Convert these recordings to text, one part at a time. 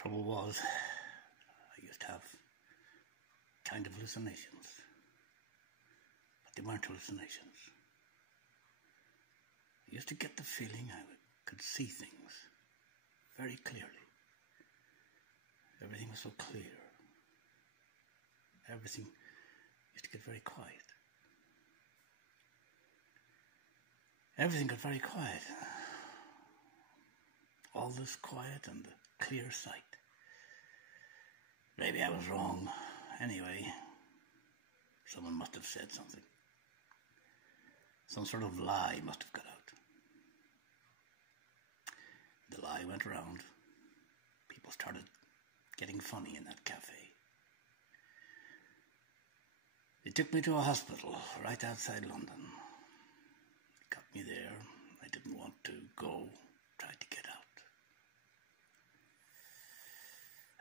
Trouble was, I used to have kind of hallucinations, but they weren't hallucinations. I used to get the feeling I could see things very clearly. Everything was so clear. Everything used to get very quiet. Everything got very quiet. All this quiet and the clear sight. Maybe I was wrong. Anyway, someone must have said something. Some sort of lie must have got out. The lie went around. People started getting funny in that cafe. They took me to a hospital right outside London. Got me there. I didn't want to go. Tried to get out.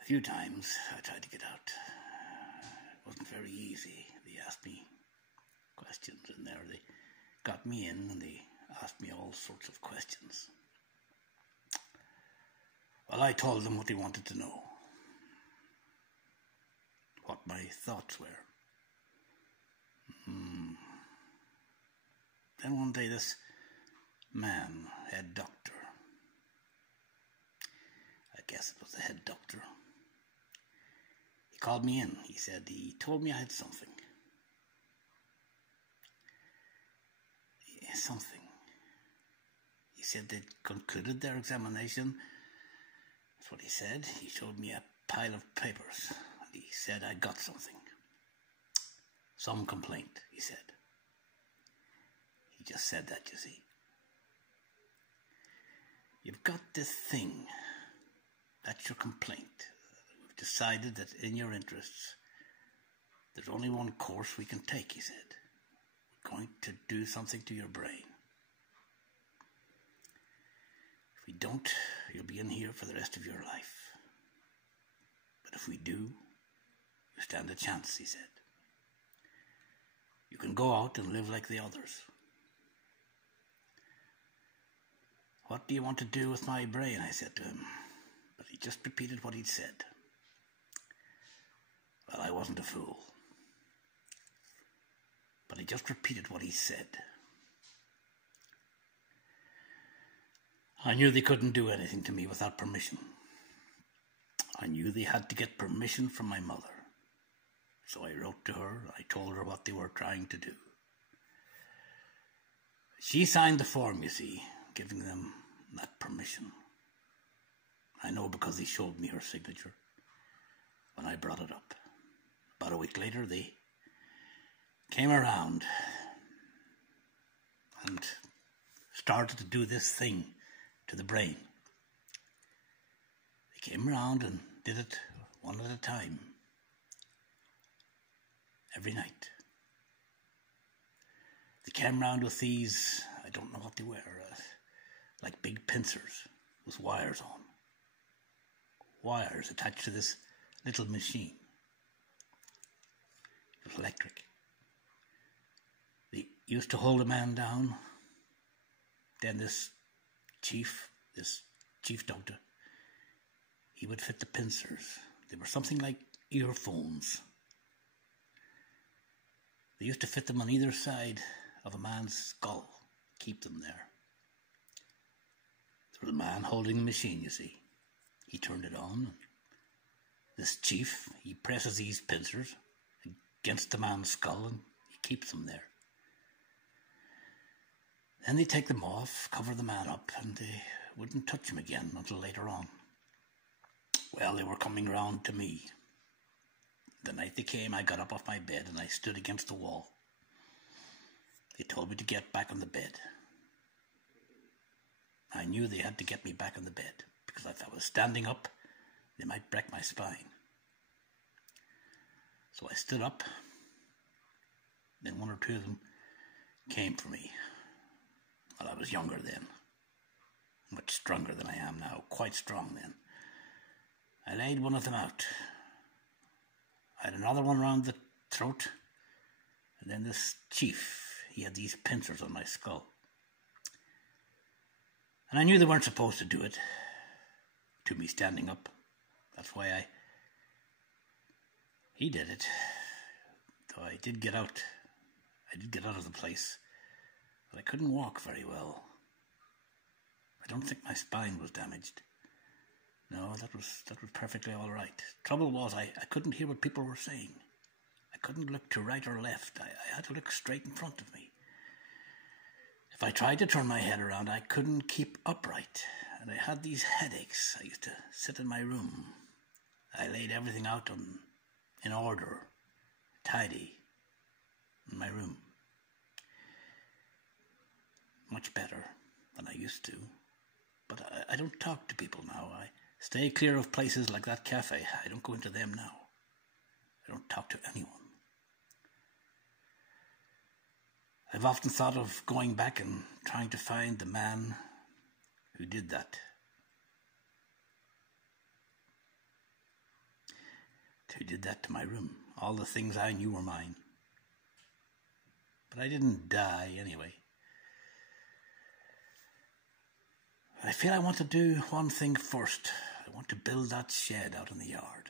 A few times I tried to get out. It wasn't very easy. They asked me questions in there. They got me in and they asked me all sorts of questions. Well, I told them what they wanted to know. What my thoughts were. Then one day this man, head doctor, I guess it was the head doctor, he called me in. He said he told me I had something. Something. He said they'd concluded their examination. That's what he said. He showed me a pile of papers. And he said I got something. Some complaint, he said. He just said that, you see. You've got this thing. That's your complaint. We've decided that in your interests, there's only one course we can take, he said. We're going to do something to your brain. If we don't, you'll be in here for the rest of your life. But if we do, you stand a chance, he said. You can go out and live like the others. What do you want to do with my brain? I said to him. But he just repeated what he'd said. Well, I wasn't a fool. But he just repeated what he said. I knew they couldn't do anything to me without permission. I knew they had to get permission from my mother. So I wrote to her. I told her what they were trying to do. She signed the form, you see, giving them that permission. I know because they showed me her signature when I brought it up. About a week later, they came around and started to do this thing to the brain. They came around and did it one at a time. Every night. They came round with these, I don't know what they were, like big pincers with wires on. Wires attached to this little machine. It was electric. They used to hold a man down. Then this chief doctor, he would fit the pincers. They were something like earphones. They used to fit them on either side of a man's skull, keep them there. There was a man holding the machine, you see. He turned it on. This chief, he presses these pincers against the man's skull and he keeps them there. Then they take them off, cover the man up, and they wouldn't touch him again until later on. Well, they were coming round to me. The night they came, I got up off my bed and I stood against the wall. They told me to get back on the bed. I knew they had to get me back on the bed because if I was standing up, they might break my spine. So I stood up. Then one or two of them came for me. Well, I was younger then. Much stronger than I am now. Quite strong then. I laid one of them out. I had another one round the throat. And then this chief, he had these pincers on my skull. And I knew they weren't supposed to do it to me standing up. That's why he did it. Though I did get out of the place, but I couldn't walk very well. I don't think my spine was damaged. No, that was perfectly all right. Trouble was, I couldn't hear what people were saying. I couldn't look to right or left. I had to look straight in front of me. If I tried to turn my head around, I couldn't keep upright, and I had these headaches. I used to sit in my room. I laid everything out in order, tidy, in my room. Much better than I used to. But I don't talk to people now. I stay clear of places like that cafe. I don't go into them now. I don't talk to anyone. I've often thought of going back and trying to find the man who did that. Who did that to my room. All the things I knew were mine. But I didn't die anyway. I feel I want to do one thing first. I want to build that shed out in the yard.